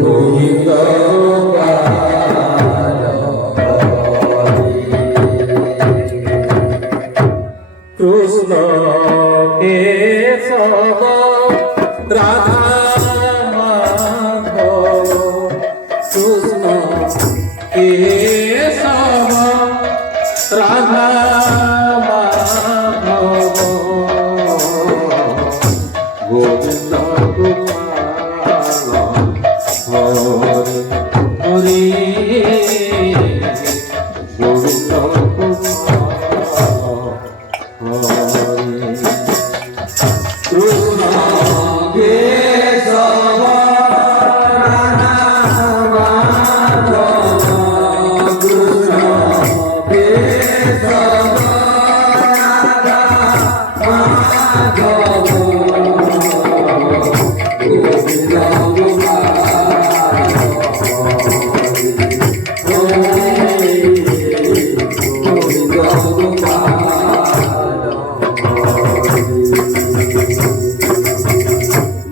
গোবিন্দ কৃষ্ণ কেশব রাধা মাধব কৃষ্ণ কেশব রাধা মাধব গোবিন্দ গোপাল হরি গোবিন্দ কৃষ্ণ কেশব রাধা মাধব কৃষ্ণ কেশব রাধা মাধব গোবিন্দ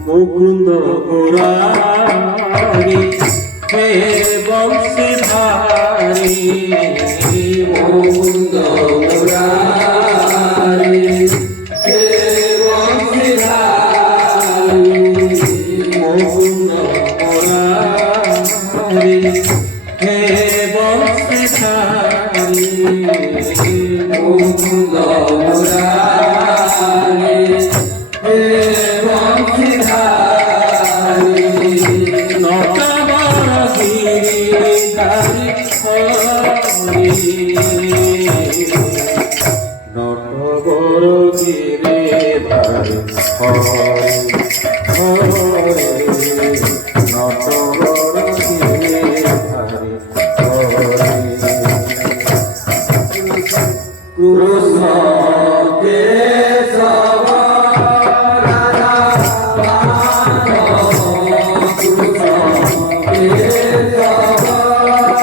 মুকুন্দ মুরারি হে বংশীধারী মুকুন্দ মুরারি হে বংশীধারী মুকুন্দ মুরারি হে বংশীধারী মুকুন্দ মুরারি হে নটবর গিরিধারী নটবর গিরিধারী কৃষ্ণ কেশব রাধা মাধব কৃষ্ণ কেশব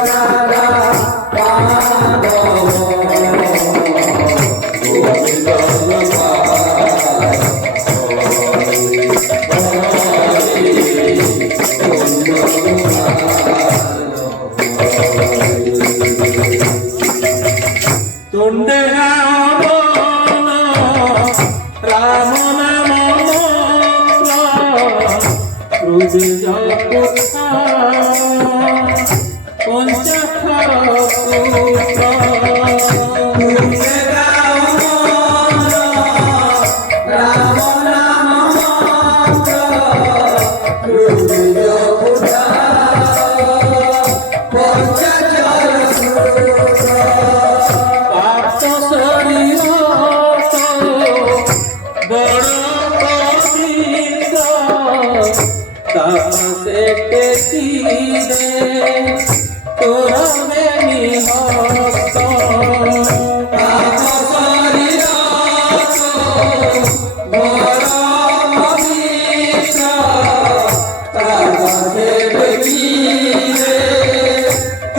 রাধা মাধব গোবিন্দ তুণ্ডে রাম নাম হৃদয় পুত্র পঞ্চাক্ষর পুত্র তুণ্ডে রাম নাম হৃদয় পুত্র পঞ্চাক্ষর পুত্র তাপসে পেতিরে তোরা মেনি হস্ত তাপসরি রস বড় পবিত্র তাপসে পেতিরে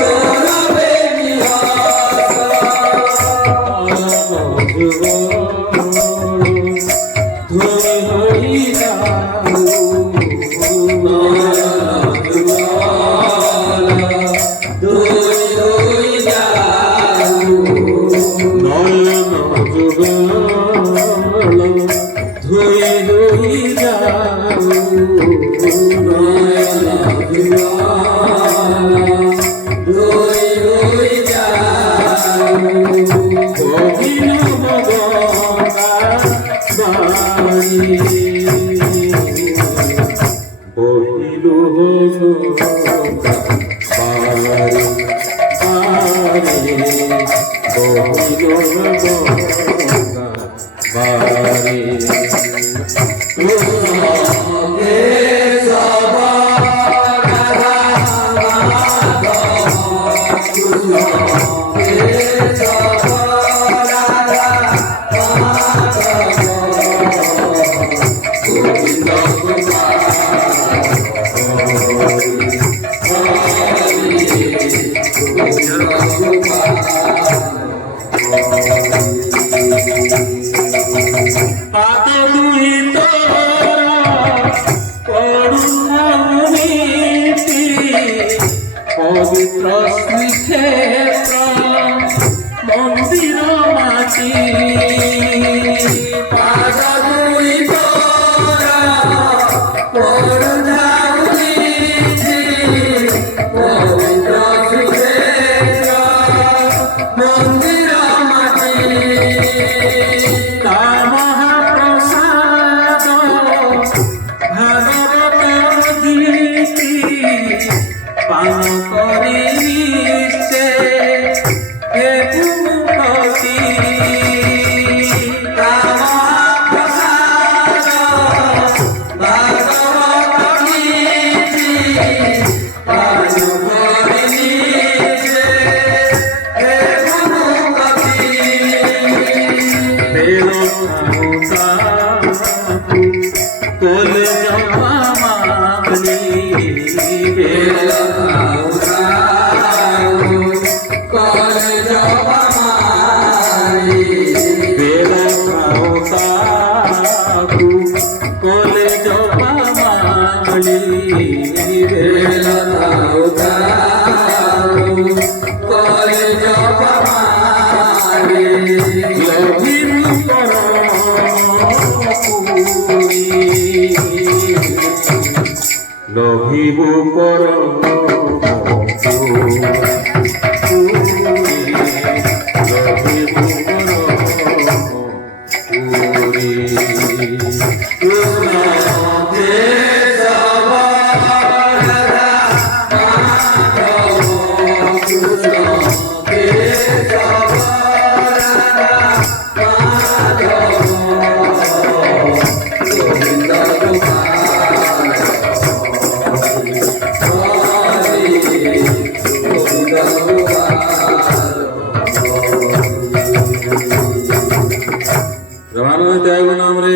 তোরা মেনি হস্ত ধরে হরি যাও Thank you. পবিত্র শ্রীক্ষেত্র মন্দির মাটি পাদ দুই তোরা পরধাম দিছি পবিত্র শ্রীক্ষেত্র মন্দির মাটি তা মহাপ্রসাদ ভাগবত গীতি পান করি নিশ্চে হে মুখতি তা মহাপ্রসাদ ভাগবত গীতি পান করি নিশ্চে হে মুখতি কোল জমা মাগলি বেল খাউসাউ কোল জমা মাগলি বেল খাউসাউ কোল জমা মাগলি বেল খাউসাউ কোল জমা মাগলি লভির লভিব পরম লভিব Puri Ramana Jai Naam Re